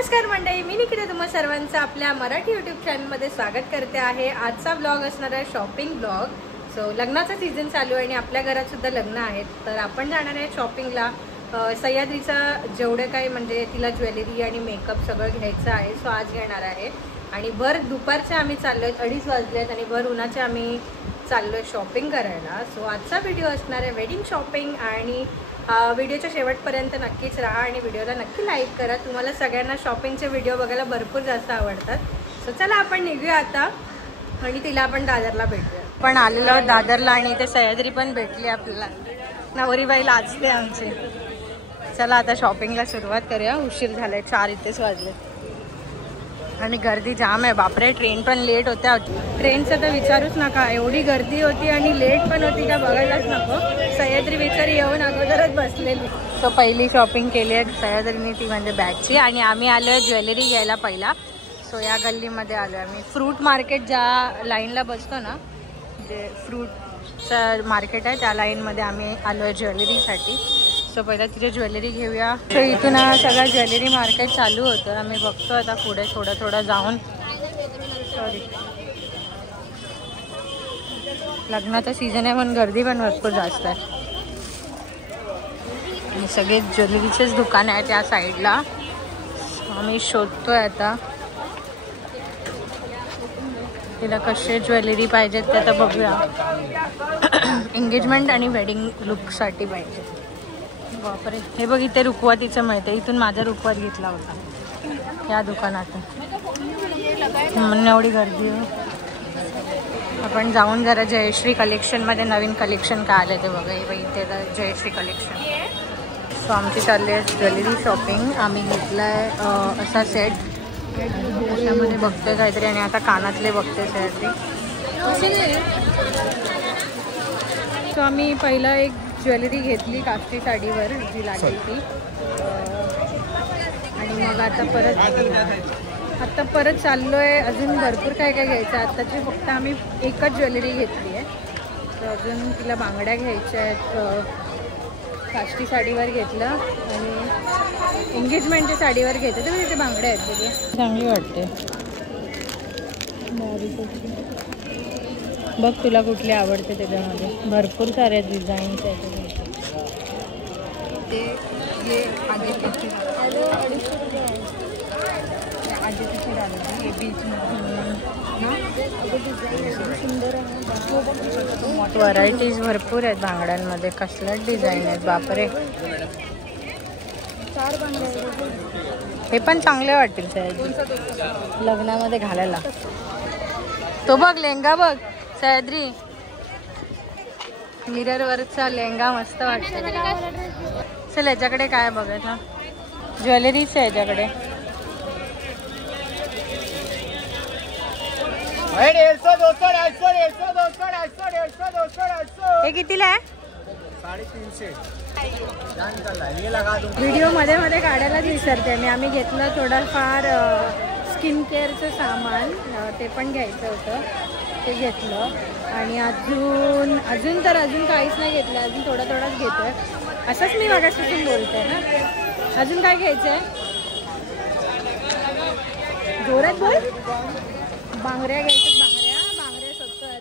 नमस्कार मंडळी, मी निकिता तुम्हा सर्वांचं आपल्या मराठी यूट्यूब चॅनलमध्ये स्वागत करते आहे। आजचा ब्लॉग असणार आहे शॉपिंग ब्लॉग। सो लग्नाचा सीझन चालू आहे आणि आपल्या घरात सुद्धा लग्न आहेत, तर आपण जाणार आहे शॉपिंगला। सह्याद्रीचा जेवढे काही म्हणजे तिला ज्वेलरी आणि मेकअप सगळं घ्यायचं आहे, सो आज घेणार आहे। आणि भर दुपारचे आम्ही चाललोय, 2:30 वाजलेत आणि भर उन्हाचे आम्ही चाललोय शॉपिंग करायला। सो आजचा व्हिडिओ असणार आहे वेडिंग शॉपिंग आणि व्हिडिओच्या शेवटपर्यंत नक्कीच राहा आणि व्हिडिओला नक्की लाईक करा। तुम्हाला सगळ्यांना शॉपिंगचे व्हिडिओ बघायला भरपूर जास्त आवडतात। सो चला आपण निघूया आता आणि तिला आपण दादरला भेटूया। पण आलेलो दादरला आणि ते सह्याद्री पण भेटली आपल्याला, नवरीबाई लाजते आमचे। चला आता शॉपिंगला सुरुवात करूया, उशीर झालाय, 4 इथेच वाजले आणि गर्दी जाम आहे। बापरे, ट्रेन पण लेट होत्या। ट्रेनचं तर विचारूच नका, एवढी गर्दी होती आणि लेट पण होती का बघायलाच नको। सह्याद्री बिचारी येऊन अगोदरच बसलेली। सो पहिली शॉपिंग केली आहे सह्याद्रीने, ती म्हणजे बॅगची। आणि आम्ही आलो आहे ज्वेलरी घ्यायला पहिला। सो या गल्लीमध्ये आलो आहे आम्ही, फ्रूट मार्केट ज्या लाईनला बसतो ना, जे फ्रूटचं मार्केट आहे त्या लाईनमध्ये आम्ही आलो आहे ज्वेलरीसाठी। सो पहिला तिथे ज्वेलरी घेऊया। सो इथून सगळं ज्वेलरी मार्केट चालू होतं, आम्ही बघतो आता पुढे थोडं जाऊन। सॉरी, लग्नाचा सीझन आहे पण गर्दी पण भरपूर जास्त आहे आणि सगळे ज्वेलरीचेच दुकान आहे त्या साईडला। आम्ही शोधतोय आता तिला कसे ज्वेलरी पाहिजेत ते आता बघूया। एंगेजमेंट आणि वेडिंग लुकसाठी पाहिजे। बापरे, हे बघ इथे रुखवतीचं मिळतं, इथून माझा रुखवत घेतला होता या दुकानातून। म्हणून एवढी गर्दी आहे। आपण जाऊन जरा जयश्री कलेक्शनमध्ये नवीन कलेक्शन काय आलं ते बघा। हे इथे जयश्री कलेक्शन। सो आमची चालली आहे ज्वेलरी शॉपिंग। आम्ही घेतला आहे असा सेट, त्याच्यामध्ये बघतोय काहीतरी आणि आता कानातले बघते सह्याद्री। सो आम्ही पहिला एक ज्वेलरी घेतली काष्टी साडीवर जी लागेल ती, आणि मग आता परत चाललो आहे। अजून भरपूर काय काय घ्यायचं आहे। आत्ताची फक्त आम्ही एकच ज्वेलरी घेतली आहे, तर अजून तिला बांगड्या घ्यायच्या आहेत। काष्टी साडीवर घेतलं आणि एंगेजमेंटच्या साडीवर घेते, तर तिथे बांगड्या आहेत तिथे, चांगली वाटते। बघ तुला कुठली आवडते, त्याच्यामध्ये भरपूर सारे डिझाईन्स आहेत। व्हरायटीज भरपूर आहेत बांगड्यांमध्ये, कसल्या डिझाईन आहेत बापरे। हे पण चांगले वाटतील सह्याद्री लग्नामध्ये घालायला। तो बघ लेहंगा बघ सह्याद्री, मिररवरचा लेहंगा मस्त वाटतो। चल याच्याकडे काय बघायचं, ज्वेलरीच आहे याच्याकडे। हे कितीला आहे? 350। व्हिडिओ मध्ये मध्ये काढायलाच विसरते मी। आम्ही घेतलं थोडंफार स्किन केअरचं सामान, ते पण घ्यायचं होतं, ते घेतलं। आणि अजून काहीच नाही घेतलं, अजून थोडंच घेतोय। असंच मी मागासपासून बोलते ना। अजून काय घ्यायचं आहे, जोरात बोल। बांगड्या घ्यायच्यात, बांगड्या शोधतोय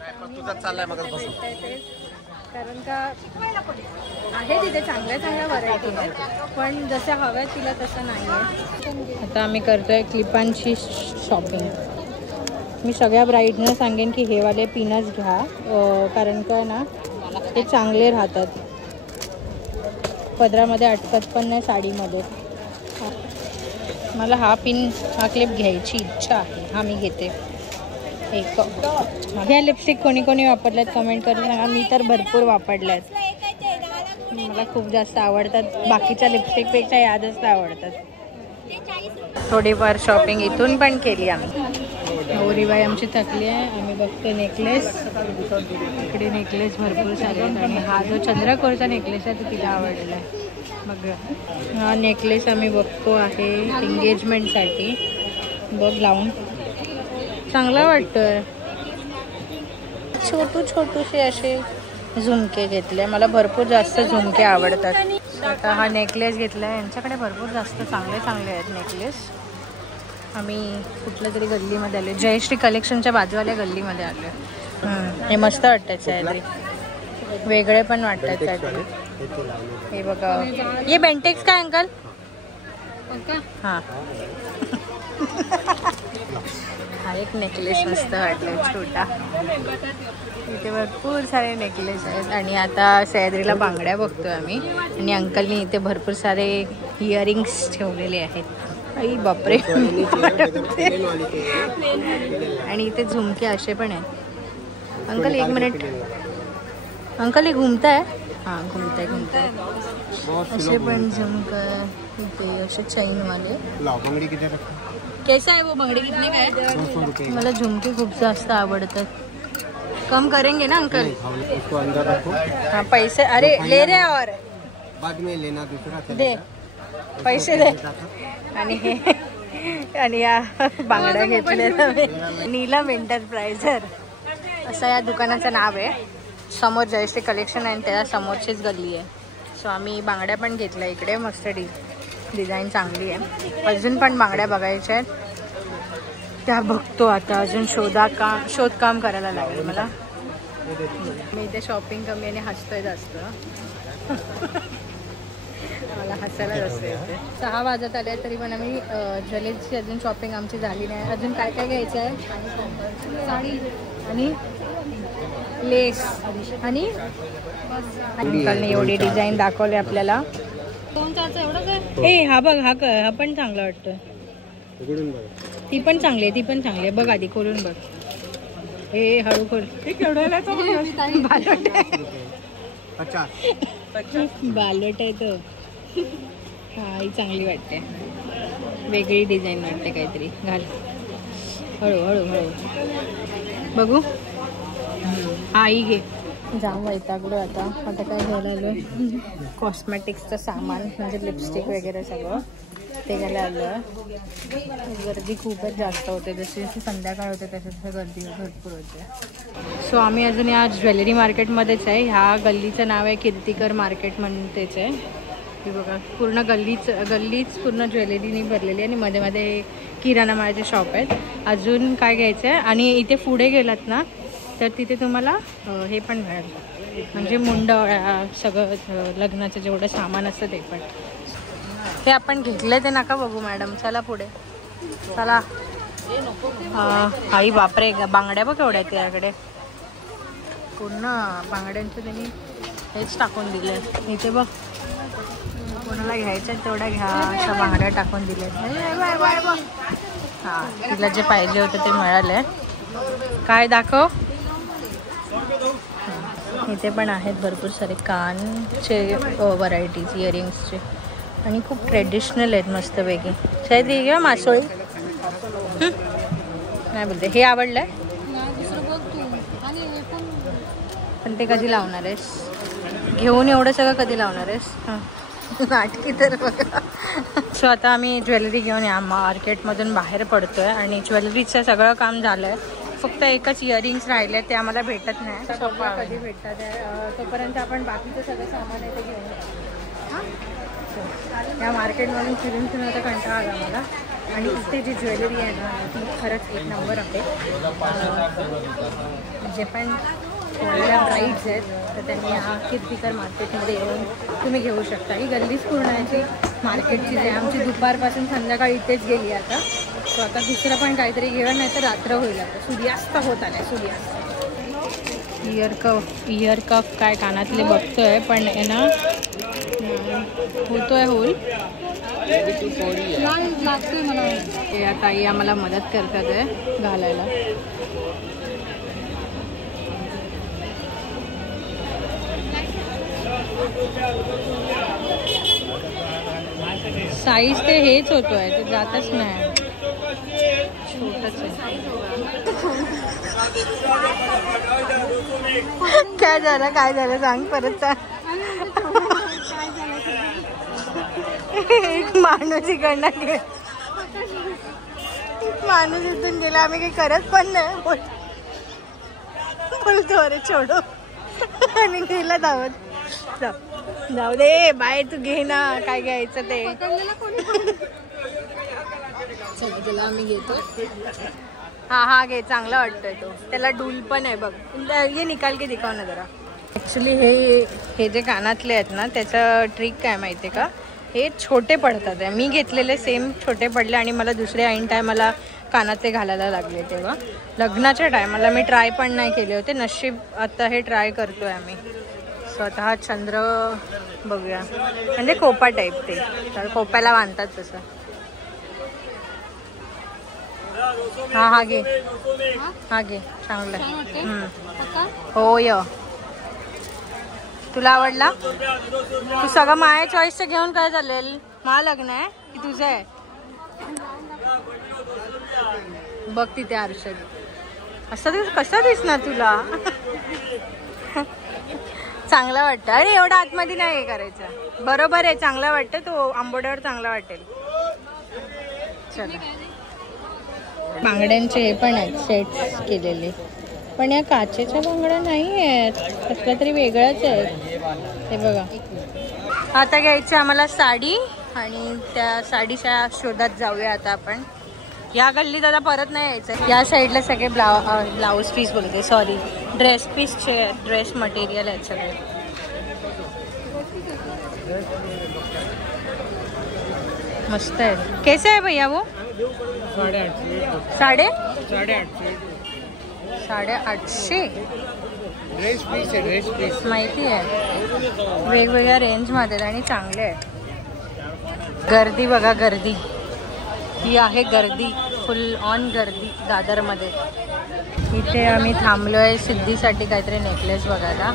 कारण का आहे तिथे चांगल्या व्हरायटी आहेत, पण जसं हव्यात तिला तसं नाही आहे। आता आम्ही करतोय क्लिपांची शॉपिंग। मी सगळ्या ब्राईडना सांगेन की हे वाले पिनच घ्या, कारण का ना ते चांगले राहतात, पदरामध्ये अटकत पण नाही साडीमध्ये। मला हा क्लिप घ्यायची इच्छा आहे, हा मी घेते एक। ह्या लिपस्टिक कोणी वापरल्यात कमेंट करून सांगा। मी तर भरपूर वापरल्यात, मला खूप जास्त आवडतात, बाकीच्या लिपस्टिकपेक्षा या जास्त आवडतात। थोडीफार शॉपिंग इथून पण केली आम्ही। नवरीबाई आमची थकली आहे, आम्ही बघतो नेकलेस। इकडे नेकलेस भरपूर सारे आहेत आणि हा जो चंद्रकोरचा नेकलेस आहे तो तिला आवडला आहे। मग हा नेकलेस आम्ही बघतो आहे एंगेजमेंटसाठी, बघ लावून चांगला वाटतोय। छोटूशे असे झुमके घेतले, मला भरपूर जास्त झुमके आवडतात। आता हा नेकलेस घेतला आहे, यांच्याकडे भरपूर जास्त चांगले आहेत नेकलेस। आम्ही कुठल्या तरी गल्लीमध्ये आलो, जयश्री कलेक्शनच्या बाजूवाल्या गल्लीमध्ये आलो. हे मस्त वाटतं सह्याद्री, वेगळे पण वाटतात काहीतरी. हे बघा, हे बेंटेक्स काय अंकल? हां, हा एक नेकलेस मस्त वाटलं छोटा. इथे भरपूर सारे नेकलेस आहेत. आणि आता सह्याद्रीला बांगड्या बघतोय आम्ही. आणि अंकलनी इथे भरपूर सारे इयरिंग्स ठेवलेले आहेत. आई बापरे. आणि इथे झुमके असे पण आहेत. अंकल एक मिनिट, अंकल हे घुमताय? हाँ घूमते असे पण झुमका इथे असे चैन वाले. कैसा है वो बंगड़ी कितने का है? 200 रुपये. मला झुमके खूप जास्त आवडतात. कम करेंगे ना अंकल? उसको अंदर रखो. हाँ पैसे, अरे ले रहे और बाद में लेना दूसरा दे, पैसे दे. आणि हे आणि या बांगड्या घेतल्या. नीलम एंटरप्राइजर असं या दुकानाचं नाव आहे. समोर जयश्री कलेक्शन आहे आणि त्याच्या समोरचीच गल्ली आहे. सो आम्ही बांगड्या पण घेतल्या इकडे. मस्त डिझाईन चांगली आहे. अजून पण बांगड्या बघायच्या आहेत, त्या बघतो आता. अजून शोधकाम करायला लागेल मला. मी इथे शॉपिंग कमी आणि हसतोय जास्त. मला हसायला जास्त येते. 6 वाजत आले तरी पण आम्ही ज्वेलरीची अजून शॉपिंग आमची झाली नाही. अजून काय काय घ्यायचं आहे? साडी आणि लेस आणि अंकलने एवढी डिझाईन दाखवली आपल्याला. ए हा बघ, हा पण चांगला वाटतोय. ती पण चांगली आहे, ती पण चांगली आहे. बघ आधी खोलून बघ. हे हळू खोल. बालट आहे तो. हा ही चांगली वाटते, वेगळी डिझाईन वाटते काहीतरी. घाल हळू हळू हळू बघू. हा ही घे. जाम वैतागलो आता. आता काय घ्यायला आलो? कॉस्मॅटिक्सचं सामान म्हणजे लिपस्टिक वगैरे सगळं ते घ्यायला आलं. गर्दी खूपच जास्त होते. जशी जशी संध्याकाळ होते तशी गर्दी भरपूर होते. सो आम्ही अजून या ज्वेलरी मार्केटमध्येच आहे. ह्या गल्लीचं नाव आहे कीर्तिकर मार्केट म्हणून तेच आहे. हे बघा पूर्ण गल्लीच पूर्ण ज्वेलरीने भरलेली आहे. आणि मध्ये मध्ये किराणा मालाचे शॉप आहेत. अजून काय घ्यायचं आहे? आणि इथे पुढे गेलात ना तर तिथे तुम्हाला हे पण मिळेल, म्हणजे मुंडवळ्या सगळं लग्नाचं जेवढं सामान असतं ते पण. ते आपण घेतलं ते नका बघू मॅडम, चला पुढे चला. आई बापरे, बांगड्या बघ एवढ्या आहेत त्याकडे. पूर्ण बांगड्यांचं त्यांनी हेच टाकून दिले. इथे बघ कोणाला घ्यायचं तेवढ्या घ्या अशा बांगड्या टाकून दिले. हां तिला जे पाहिजे होतं ते मिळाले. काय दाखव. इथे पण आहेत भरपूर सारे कानचे व्हरायटीज इयरिंग्सचे आणि खूप ट्रेडिशनल आहेत मस्त वेगळी. शायद हे घ्या मासोळी. नाही बोलते हे आवडलं आहे पण ते कधी लावणार आहेस? घेऊन एवढं सगळं कधी लावणार आहेस? नाटकी तर बघा. सो आता आम्ही ज्वेलरी घेऊन या मार्केटमधून बाहेर पडतोय आणि ज्वेलरीचं सगळं काम झालं आहे. फक्त एकच इयरिंग्स राहिले ते आम्हाला भेटत नाही. कधी भेटतात तोपर्यंत आपण बाकीचं सगळं सामान आहे ते घेऊन या मार्केटमधून फिरून आता कंटाळा आला मला. आणि इथे जी ज्वेलरी आहे ना ती खरंच एक नंबर आहे. जे पण ब्राईड्स आहेत तर त्यांनी हा कीर्तिकर मार्केटमध्ये येऊन तुम्ही घेऊ शकता. ही गल्लीच पूर्ण आहे मार्केटची आहे. आमची दुपारपासून संध्याकाळी इथेच गेली आता. सो आता दुसरं पण काहीतरी घेऊन नाही तर रात्र होईल. आता सूर्यास्त होत आला. सूर्यास्त. इयर कफ काय कानातले बघतोय पण आहे ना होतोय होल लागतोय मला. हे आता आई आम्हाला मदत करतात आहे घालायला. साईज ते हेच होतोय ते जातच नाही. छोटच आहे. काय झालं सांग परत सांग. एक माणूस इकडनं गेला. माणूस इथून गेला. आम्ही काही करत पण नाही. बोलतो अरे छोडो आणि गेला धावत. जाऊ दे बाय, तू घे ना काय घ्यायचं ते. चला त्याला आम्ही घेतो. हा घे, चांगला वाटतोय तो. त्याला डूल पण आहे बघ. ये निकाल के दिखाव ना जरा. ॲक्च्युली हे जे कानातले आहेत ना, त्याचं ट्रिक काय माहिती आहे का, हे छोटे पडतात. मी घेतलेले सेम छोटे पडले आणि मला दुसऱ्या ऐन टायमाला कानातले घालायला लागले. तेव्हा लग्नाच्या टायमाला मी ट्राय पण नाही केले होते. नशीब आता हे ट्राय करतोय आम्ही. स्वतः चंद्र बघूया, म्हणजे खोपा टाईप ते, तर खोप्याला बांधतात तसं. हा घे, चांगलं आहे. होय, तुला आवडला? तू सगळं माझ्या चॉईसचं घेऊन काय चालेल? मला लग्न आहे की तुझं आहे? बघ तिथे आरशात असं कसं दिसणार तुला? चांगला वाटतं. अरे एवढा आतमध्ये नाही हे करायचं. बरोबर आहे, चांगला वाटतं. तो आंबोड्यावर चांगला वाटेल. चला, बांगड्यांचे हे पण आहेत सेट्स केलेले, पण या काचेच्या बांगड्या नाही आहेत, कसलं तरी वेगळंच आहे. हे बघा. आता घ्यायची आम्हाला साडी आणि त्या साडीच्या शोधात जाऊया आता आपण. या गल्लीत आता परत नाही यायचं. या साईडला सगळे ब्लाऊज पीस बोलते, सॉरी ड्रेस पीसचे, ड्रेस मटेरियल आहेत सगळे. मस्त आहे. कैसे आहे भैया वो? 850 ड्रेस पीस आहे, ड्रेस पीस माहिती आहे. वेगवेगळ्या रेंजमध्ये आणि चांगले आहे. गर्दी बघा, गर्दी ही आहे, गर्दी फुल ऑन गर्दी दादरमध्ये. इथे आम्ही थांबलोय सिद्धीसाठी काहीतरी नेकलेस बघायला.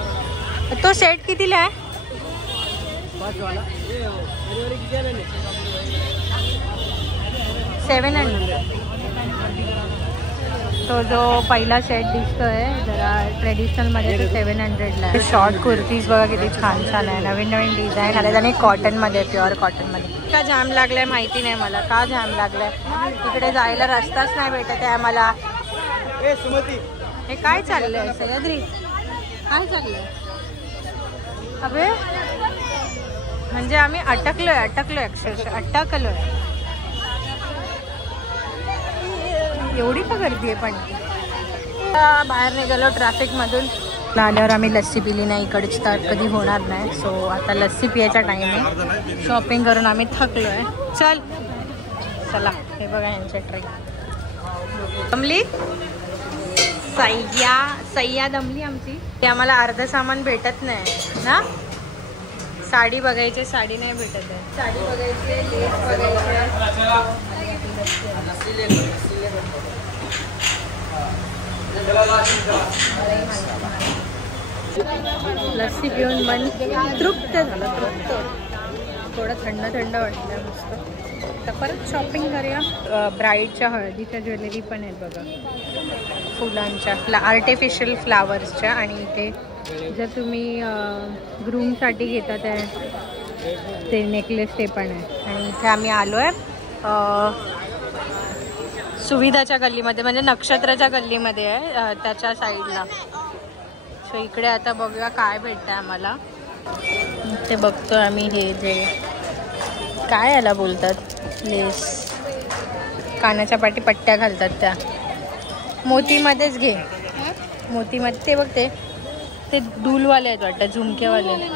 तो सेट कितीला आहे? 700. तो जो पहिला सेट दिसतोय जरा ट्रेडिशनलमध्ये तो 700ला आहे. शॉर्ट कुर्तीज बघा किती छान छान आहे. नवीन नवीन डिझाईन आले आणि कॉटनमध्ये, प्युअर कॉटनमध्ये. का जाम लागलाय माहिती नाही मला, का जाम लागलाय. इकडे जायला रस्ताच नाही भेटत आहे आम्हाला. हे काय चाललंय सह्याद्री, काय चाललंय? अबे म्हणजे आम्ही अटकलोय अक्षरशः अटकलोय. एवढी का गर्दी आहे. पण बाहेर निघालो ट्रॅफिकमधून. आल्यावर आम्ही लस्सी पिली नाही, इकडची तर कधी होणार नाही. सो आता लस्सी पियाचा टाईम आहे. शॉपिंग करून आम्ही थकलो आहे. चला हे बघा यांच्या ट्रेक दमली, सय्या दमली आमची. ते आम्हाला अर्ध सामान भेटत नाही ना. साडी बघायची, साडी नाही भेटत आहे. साडी बघायची, लेस बघायची. लस्सी पिऊन मन तृप्त झालं, तृप्त. थोडं थंड वाटलं मस्त. तर परत शॉपिंग करूया. ब्राईडच्या हळदीच्या ज्वेलरी पण आहेत बघा, फुलांच्या, आर्टिफिशियल फ्लावर्सच्या. आणि इथे जर तुम्ही ग्रूमसाठी घेता ते नेकलेस ते पण आहे. आणि इथे आम्ही आलो आहे सुविधाच्या गल्लीमध्ये, म्हणजे नक्षत्राच्या गल्लीमध्ये आहे, त्याच्या साईडला. सो इकडे आता बघूया काय भेटतं आम्हाला. ते बघतो आम्ही हे जे काय याला बोलतात, लेस, कानाच्या पाठी पट्ट्या घालतात त्या. मोतीमध्येच घे, मोतीमध्ये. ते बघते ते डूलवाले आहेत वाटतं, झुमकेवाले.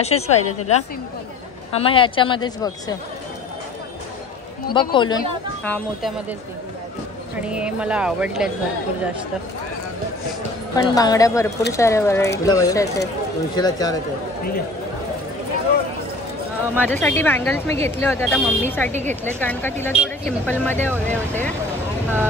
असेच पाहिजे तुला? हा मग ह्याच्यामध्येच बघ, बघ खोलून. हा मोत्यामध्येच घे. आणि मला आवडले आहेत भरपूर जास्त, पण बांगड्या भरपूर साऱ्या व्हरायटीज आहेत. 200ला 4 आहेत. माझ्यासाठी बँगल्स मी घेतले होते, आता मम्मीसाठी घेतले, कारण का तिला थोडे सिम्पलमध्ये हवे होते.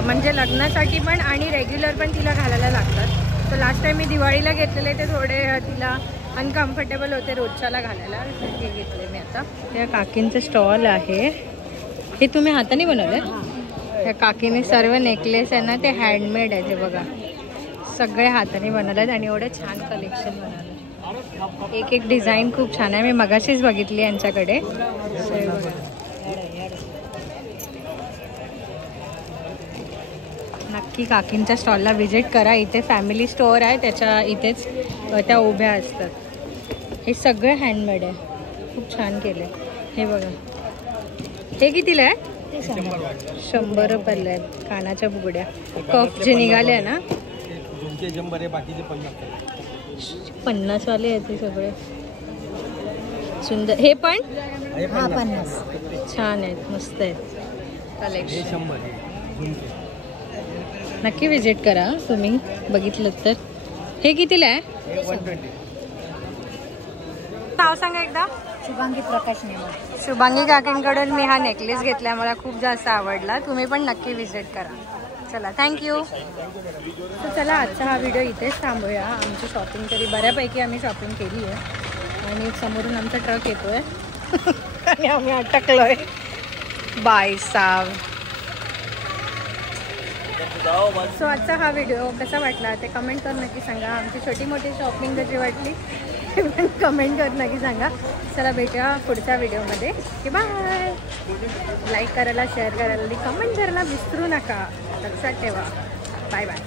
म्हणजे लग्नासाठी पण आणि रेग्युलर पण तिला घालायला लागतात. तर लास्ट टाइम मी दिवाळीला घेतलेले ते थोडे तिला अनकम्फर्टेबल होते रोजच्याला घालायला, हे घेतले मी आता. त्या काकींचं स्टॉल आहे. हे तुम्ही हाताने बनवले? त्या काकीने सर्व नेकलेस आहे ना ते हँडमेड आहे. ते बघा सगळे हाताने बनवले आहेत आणि एवढं छान कलेक्शन बनवलं. एक डिझाईन खूप छान आहे. मी मगाशीच बघितली यांच्याकडे. नक्की काकींच्या स्टॉलला व्हिजिट करा. इथे फॅमिली स्टोअर आहे, त्याच्या इथेच त्या उभ्या असतात. हे सगळं हँडमेड आहे, खूप छान केलं. हे बघा, हे कितीला आहे? 100 रुपयाला आहेत कानाच्या बुगड्या. कफ जे निघाले आहे ना, झुमके जंबर आहे, बाकीचे 50. 50 वाले आहेत ते सगळे. सुंदर. हे पण 50. छान आहेत, मस्त आहेत कलेक्शन. 100 नक्की विजिट करा तुम्ही बघितलं तर. हे कितीला आहे? 120. नाव सांगा एकदा. शुभांगी प्रकाश नेमा. शुभांगी काकींकडून मी हा नेकलेस घेतला, मला खूप जास्त आवडला. तुम्ही पण नक्की विजिट करा. चला, थँक्यू. तर चला, आजचा हा व्हिडिओ इथेच थांबूया. आमची शॉपिंग तरी बऱ्यापैकी आम्ही शॉपिंग केली आहे आणि समोरून आमचा ट्रक येतोय आणि आम्ही अटकलोय. बाय साव. सो आजचा हा व्हिडिओ कसा वाटला ते कमेंट करून नक्की सांगा. आमची छोटी मोठी शॉपिंग कशी वाटली ते पण कमेंट करून नक्की सांगा. चला, भेटूया पुढच्या व्हिडिओमध्ये. बाय. लाईक करायला, शेअर करायला, कमेंट करायला विसरू नका. लक्षात ठेवा. Bye bye.